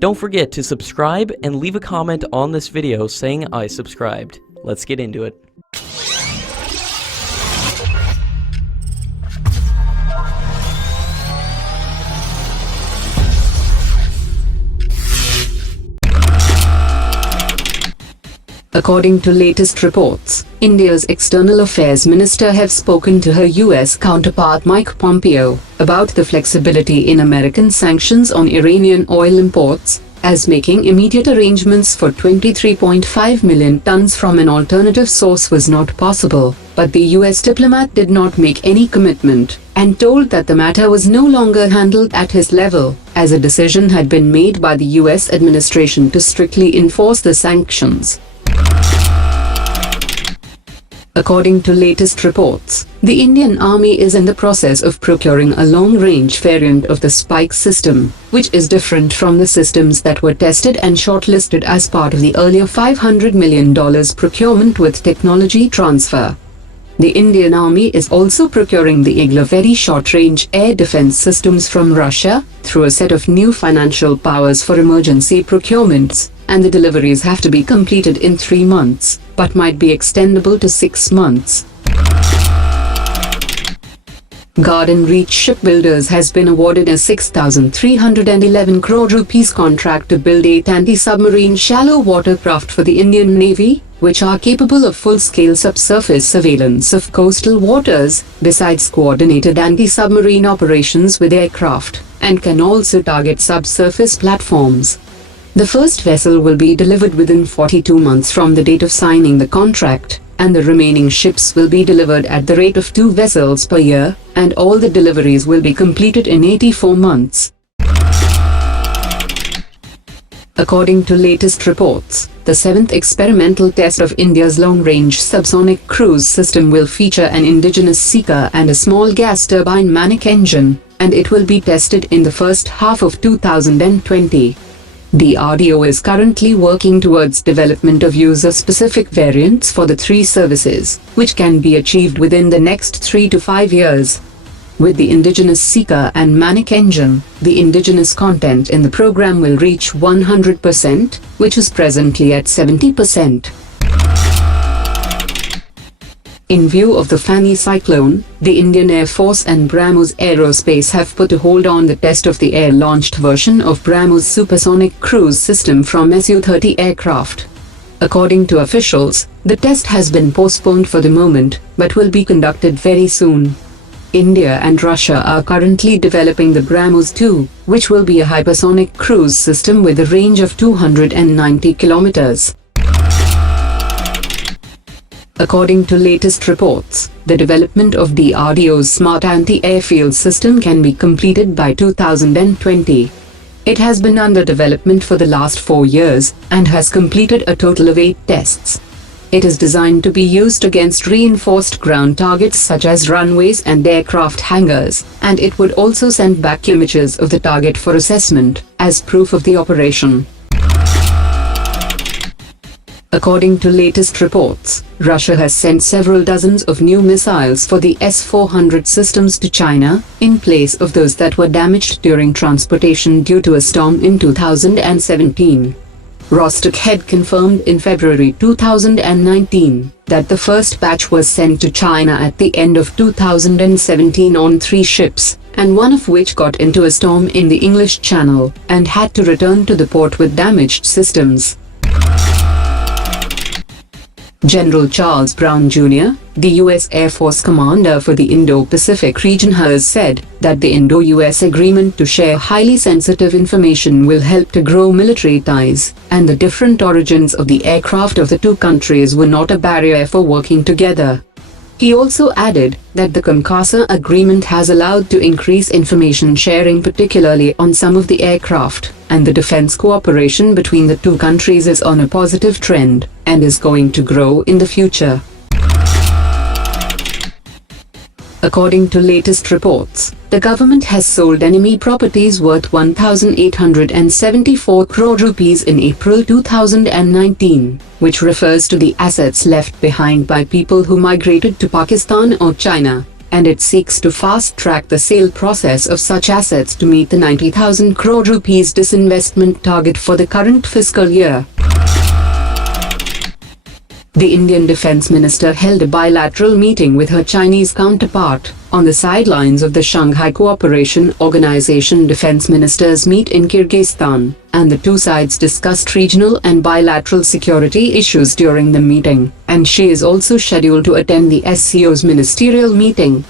Don't forget to subscribe and leave a comment on this video saying I subscribed. Let's get into it. According to latest reports, India's External Affairs Minister have spoken to her US counterpart Mike Pompeo about the flexibility in American sanctions on Iranian oil imports, as making immediate arrangements for 23.5 million tons from an alternative source was not possible, but the US diplomat did not make any commitment, and told that the matter was no longer handled at his level, as a decision had been made by the US administration to strictly enforce the sanctions. According to latest reports, the Indian Army is in the process of procuring a long-range variant of the Spike system, which is different from the systems that were tested and shortlisted as part of the earlier $500 million procurement with technology transfer. The Indian Army is also procuring the Igla very short-range air defense systems from Russia through a set of new financial powers for emergency procurements, and the deliveries have to be completed in 3 months, but might be extendable to 6 months. Garden Reach Shipbuilders has been awarded a 6,311 crore rupees contract to build 8 anti-submarine shallow water craft for the Indian Navy, which are capable of full-scale subsurface surveillance of coastal waters, besides coordinated anti-submarine operations with aircraft, and can also target subsurface platforms. The first vessel will be delivered within 42 months from the date of signing the contract, and the remaining ships will be delivered at the rate of 2 vessels per year, and all the deliveries will be completed in 84 months. According to latest reports, the 7th experimental test of India's long-range subsonic cruise system will feature an Indigenous Seeker and a small gas turbine Manik engine, and it will be tested in the first half of 2020. DRDO is currently working towards development of user-specific variants for the 3 services, which can be achieved within the next 3 to 5 years. With the Indigenous Seeker and Manik engine, the indigenous content in the program will reach 100%, which is presently at 70%. In view of the Fani cyclone, the Indian Air Force and BrahMos Aerospace have put a hold on the test of the air-launched version of BrahMos supersonic cruise system from Su-30 aircraft. According to officials, the test has been postponed for the moment, but will be conducted very soon. India and Russia are currently developing the BrahMos 2, which will be a hypersonic cruise system with a range of 290 kilometers. According to latest reports, the development of DRDO's smart anti-airfield system can be completed by 2020. It has been under development for the last 4 years, and has completed a total of 8 tests. It is designed to be used against reinforced ground targets such as runways and aircraft hangars, and it would also send back images of the target for assessment, as proof of the operation. According to latest reports, Russia has sent several dozens of new missiles for the S-400 systems to China, in place of those that were damaged during transportation due to a storm in 2017. Rostock had confirmed in February 2019 that the first batch was sent to China at the end of 2017 on 3 ships, and one of which got into a storm in the English Channel and had to return to the port with damaged systems. General Charles Brown Jr., the U.S. Air Force commander for the Indo-Pacific region, has said that the Indo-US agreement to share highly sensitive information will help to grow military ties, and the different origins of the aircraft of the 2 countries were not a barrier for working together. He also added that the COMCASA agreement has allowed to increase information sharing, particularly on some of the aircraft, and the defense cooperation between the 2 countries is on a positive trend, and is going to grow in the future. According to latest reports, the government has sold enemy properties worth 1,874 crore rupees in April 2019, which refers to the assets left behind by people who migrated to Pakistan or China, and it seeks to fast-track the sale process of such assets to meet the 90,000 crore rupees disinvestment target for the current fiscal year. The Indian Defence Minister held a bilateral meeting with her Chinese counterpart on the sidelines of the Shanghai Cooperation Organization Defence Ministers meet in Kyrgyzstan, and the two sides discussed regional and bilateral security issues during the meeting, and she is also scheduled to attend the SCO's ministerial meeting